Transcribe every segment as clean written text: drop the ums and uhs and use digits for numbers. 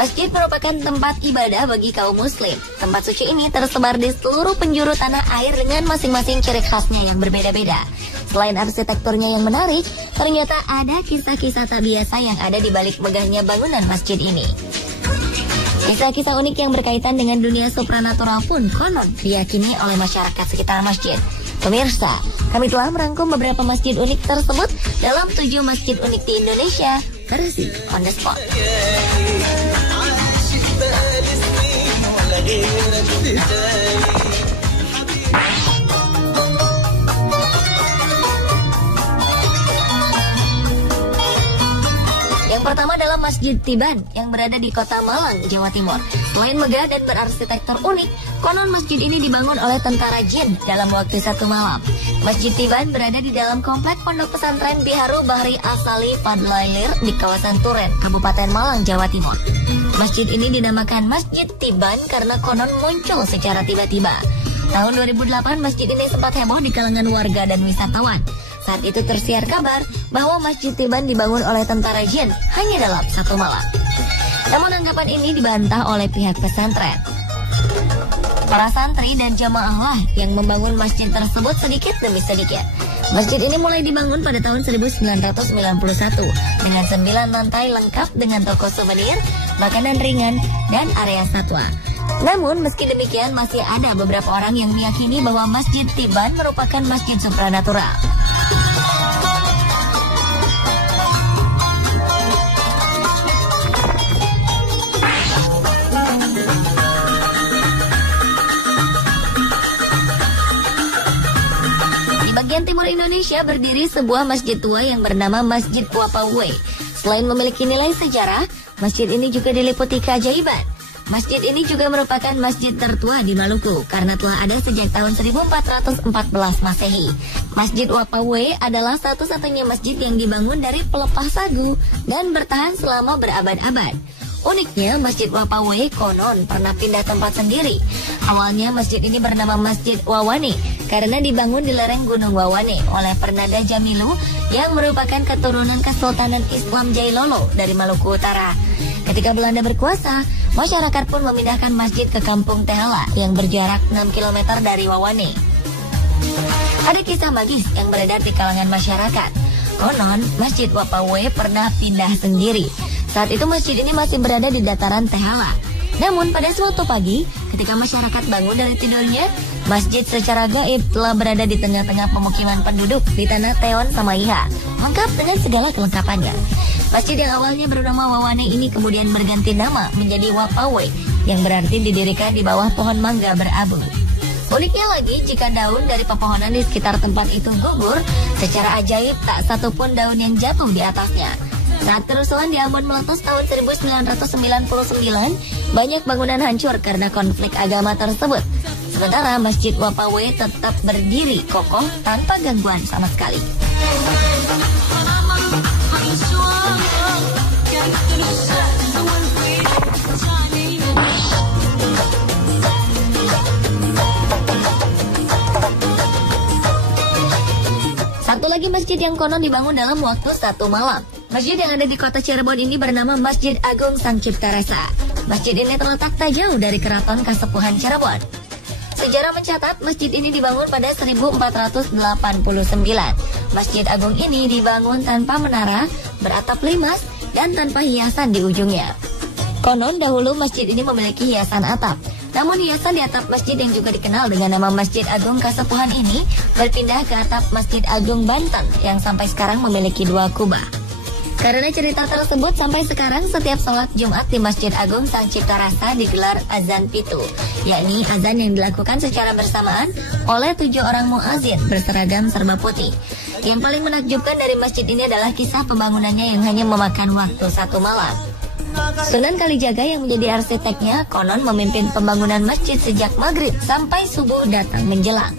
Masjid merupakan tempat ibadah bagi kaum muslim. Tempat suci ini tersebar di seluruh penjuru tanah air dengan masing-masing ciri khasnya yang berbeda-beda. Selain arsitekturnya yang menarik, ternyata ada kisah-kisah tak biasa yang ada di balik megahnya bangunan masjid ini. Kisah-kisah unik yang berkaitan dengan dunia supranatural pun konon diyakini oleh masyarakat sekitar masjid. Pemirsa, kami telah merangkum beberapa masjid unik tersebut dalam 7 masjid unik di Indonesia, versi on the spot. Yang pertama adalah Masjid Tiban yang berada di Kota Malang, Jawa Timur. Selain megah dan berarsitektur unik, konon masjid ini dibangun oleh tentara jin dalam waktu 1 malam. Masjid Tiban berada di dalam komplek Pondok Pesantren Biharu Bahri Asali Fadlailir di kawasan Turen, Kabupaten Malang, Jawa Timur. Masjid ini dinamakan Masjid Tiban karena konon muncul secara tiba-tiba. Tahun 2008 masjid ini sempat heboh di kalangan warga dan wisatawan. Saat itu tersiar kabar bahwa Masjid Tiban dibangun oleh tentara jin hanya dalam 1 malam. Namun anggapan ini dibantah oleh pihak pesantren. Para santri dan jamaahlah yang membangun masjid tersebut sedikit demi sedikit. Masjid ini mulai dibangun pada tahun 1991 dengan 9 lantai lengkap dengan toko souvenir, makanan ringan, dan area satwa. Namun meski demikian masih ada beberapa orang yang meyakini bahwa Masjid Tiban merupakan masjid supranatural. Di bagian timur Indonesia berdiri sebuah masjid tua yang bernama Masjid Wapawe. Selain memiliki nilai sejarah, masjid ini juga diliputi keajaiban. Masjid ini juga merupakan masjid tertua di Maluku karena telah ada sejak tahun 1414 Masehi. Masjid Wapawe adalah satu-satunya masjid yang dibangun dari pelepah sagu dan bertahan selama berabad-abad. Uniknya, Masjid Wapawe konon pernah pindah tempat sendiri. Awalnya masjid ini bernama Masjid Wawane karena dibangun di lereng Gunung Wawane oleh Pernada Jamilu yang merupakan keturunan Kesultanan Islam Jailolo dari Maluku Utara. Ketika Belanda berkuasa, masyarakat pun memindahkan masjid ke Kampung Tehala yang berjarak 6 km dari Wawane. Ada kisah magis yang beredar di kalangan masyarakat. Konon, Masjid Wapawe pernah pindah sendiri. Saat itu masjid ini masih berada di dataran Tehala. Namun pada suatu pagi, ketika masyarakat bangun dari tidurnya, masjid secara gaib telah berada di tengah-tengah pemukiman penduduk di tanah Teon Samaiha, lengkap dengan segala kelengkapannya. Masjid yang awalnya bernama Wawane ini kemudian berganti nama menjadi Wapawe, yang berarti didirikan di bawah pohon mangga berabu. Uniknya lagi, jika daun dari pepohonan di sekitar tempat itu gugur, secara ajaib tak satupun daun yang jatuh di atasnya. Saat kerusuhan di Ambon meletus tahun 1999, banyak bangunan hancur karena konflik agama tersebut. Sementara Masjid Wapawe tetap berdiri kokoh tanpa gangguan sama sekali. Satu lagi masjid yang konon dibangun dalam waktu 1 malam. Masjid yang ada di kota Cirebon ini bernama Masjid Agung Sang Cipta Rasa. Masjid ini terletak tak jauh dari Keraton Kasepuhan Cirebon. Sejarah mencatat masjid ini dibangun pada 1489. Masjid Agung ini dibangun tanpa menara, beratap limas, dan tanpa hiasan di ujungnya. Konon dahulu masjid ini memiliki hiasan atap. Namun hiasan di atap masjid yang juga dikenal dengan nama Masjid Agung Kasepuhan ini berpindah ke atap Masjid Agung Banten yang sampai sekarang memiliki 2 kubah. Karena cerita tersebut, sampai sekarang setiap sholat Jumat di Masjid Agung Sang Cipta Rasa digelar azan pitu, yakni azan yang dilakukan secara bersamaan oleh 7 orang muazin berseragam serba putih. Yang paling menakjubkan dari masjid ini adalah kisah pembangunannya yang hanya memakan waktu 1 malam. Sunan Kalijaga yang menjadi arsiteknya konon memimpin pembangunan masjid sejak maghrib sampai subuh datang menjelang.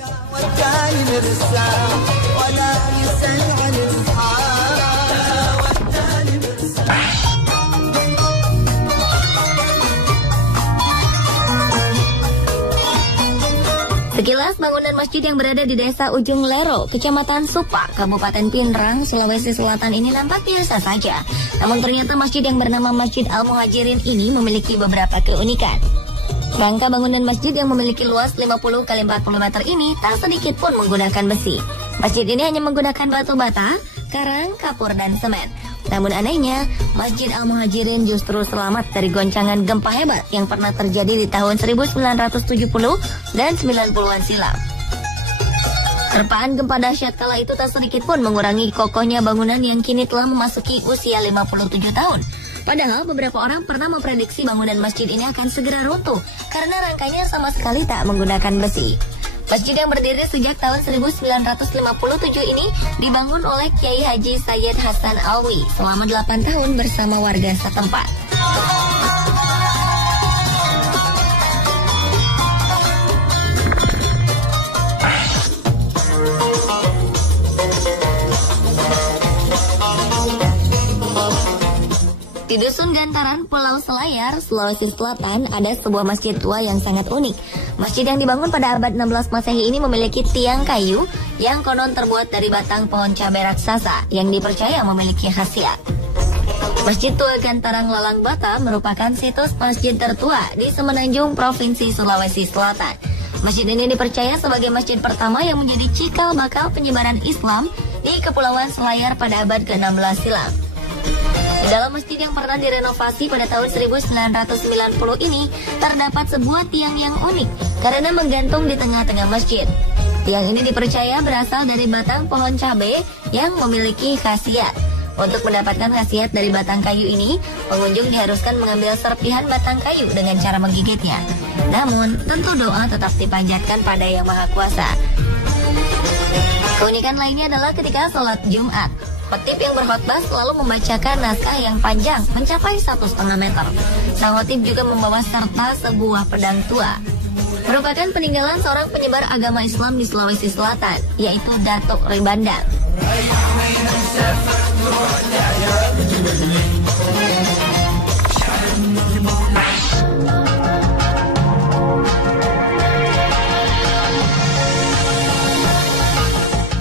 Sekilas bangunan masjid yang berada di desa Ujung Lero, Kecamatan Supa, Kabupaten Pinrang, Sulawesi Selatan ini nampak biasa saja. Namun ternyata masjid yang bernama Masjid Al-Muhajirin ini memiliki beberapa keunikan. Rangka bangunan masjid yang memiliki luas 50 x 40 meter ini tak sedikit pun menggunakan besi. Masjid ini hanya menggunakan batu bata, karang, kapur, dan semen. Namun anehnya, Masjid Al-Muhajirin justru selamat dari goncangan gempa hebat yang pernah terjadi di tahun 1970 dan 90-an silam. Terpaan gempa dahsyat kala itu tak sedikit pun mengurangi kokohnya bangunan yang kini telah memasuki usia 57 tahun. Padahal beberapa orang pernah memprediksi bangunan masjid ini akan segera runtuh karena rangkanya sama sekali tak menggunakan besi. Masjid yang berdiri sejak tahun 1957 ini dibangun oleh Kiai Haji Sayyid Hasan Alwi selama 8 tahun bersama warga setempat. Di Dusun Gantaran, Pulau Selayar, Sulawesi Selatan, ada sebuah masjid tua yang sangat unik. Masjid yang dibangun pada abad 16 Masehi ini memiliki tiang kayu yang konon terbuat dari batang pohon cabai raksasa yang dipercaya memiliki khasiat. Masjid Tua Gantarang Lalang Bata merupakan situs masjid tertua di Semenanjung, Provinsi Sulawesi Selatan. Masjid ini dipercaya sebagai masjid pertama yang menjadi cikal bakal penyebaran Islam di Kepulauan Selayar pada abad ke-16 silam. Di dalam masjid yang pernah direnovasi pada tahun 1990 ini, terdapat sebuah tiang yang unik karena menggantung di tengah-tengah masjid. Tiang ini dipercaya berasal dari batang pohon cabai yang memiliki khasiat. Untuk mendapatkan khasiat dari batang kayu ini, pengunjung diharuskan mengambil serpihan batang kayu dengan cara menggigitnya. Namun, tentu doa tetap dipanjatkan pada Yang Maha Kuasa. Keunikan lainnya adalah ketika sholat Jumat. Khotib yang berkhotbah selalu membacakan naskah yang panjang mencapai 1,5 meter. Sang khotib juga membawa serta sebuah pedang tua. Merupakan peninggalan seorang penyebar agama Islam di Sulawesi Selatan, yaitu Datuk Ribandang.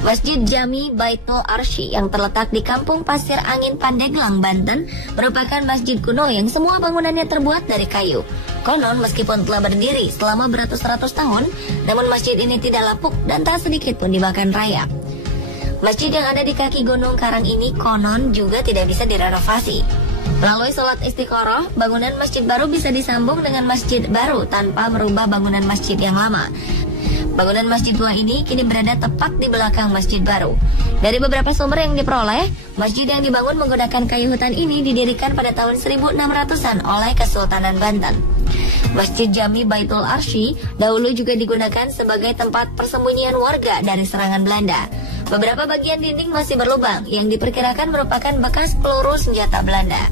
Masjid Jami Baitul Arsy yang terletak di Kampung Pasir Angin Pandeglang, Banten merupakan masjid kuno yang semua bangunannya terbuat dari kayu. Konon meskipun telah berdiri selama beratus-ratus tahun, namun masjid ini tidak lapuk dan tak sedikit pun dimakan rayap. Masjid yang ada di kaki Gunung Karang ini konon juga tidak bisa direnovasi. Melalui sholat istiqoroh, bangunan masjid baru bisa disambung dengan masjid baru tanpa merubah bangunan masjid yang lama. Bangunan masjid tua ini kini berada tepat di belakang masjid baru. Dari beberapa sumber yang diperoleh, masjid yang dibangun menggunakan kayu hutan ini didirikan pada tahun 1600-an oleh Kesultanan Banten. Masjid Jami Baitul Arsy dahulu juga digunakan sebagai tempat persembunyian warga dari serangan Belanda. Beberapa bagian dinding masih berlubang yang diperkirakan merupakan bekas peluru senjata Belanda.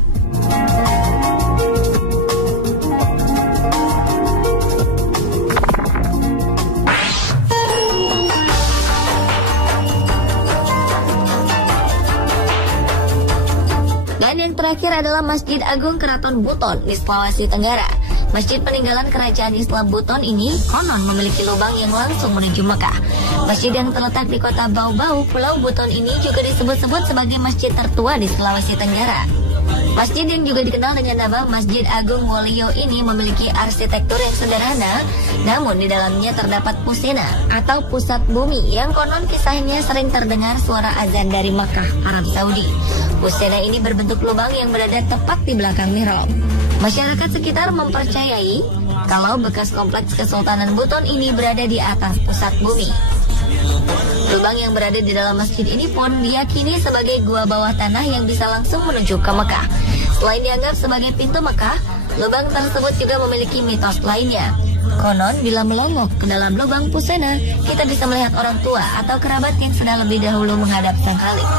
Dan yang terakhir adalah Masjid Agung Keraton Buton di Sulawesi Tenggara. Masjid peninggalan kerajaan Islam Buton ini konon memiliki lubang yang langsung menuju Mekah. Masjid yang terletak di kota Bau-Bau, Pulau Buton ini juga disebut-sebut sebagai masjid tertua di Sulawesi Tenggara. Masjid yang juga dikenal dengan nama Masjid Agung Wolio ini memiliki arsitektur yang sederhana, namun di dalamnya terdapat pusena atau pusat bumi yang konon kisahnya sering terdengar suara azan dari Makkah, Arab Saudi. Pusena ini berbentuk lubang yang berada tepat di belakang mihrab. Masyarakat sekitar mempercayai kalau bekas kompleks Kesultanan Buton ini berada di atas pusat bumi. Lubang yang berada di dalam masjid ini pun diyakini sebagai gua bawah tanah yang bisa langsung menuju ke Mekah. Selain dianggap sebagai pintu Mekah, lubang tersebut juga memiliki mitos lainnya. Konon bila melongok ke dalam lubang pusena, kita bisa melihat orang tua atau kerabat yang sudah lebih dahulu menghadap Sang Khalik.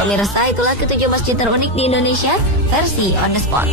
Pemirsa, itulah ketujuh masjid terunik di Indonesia versi On The Spot.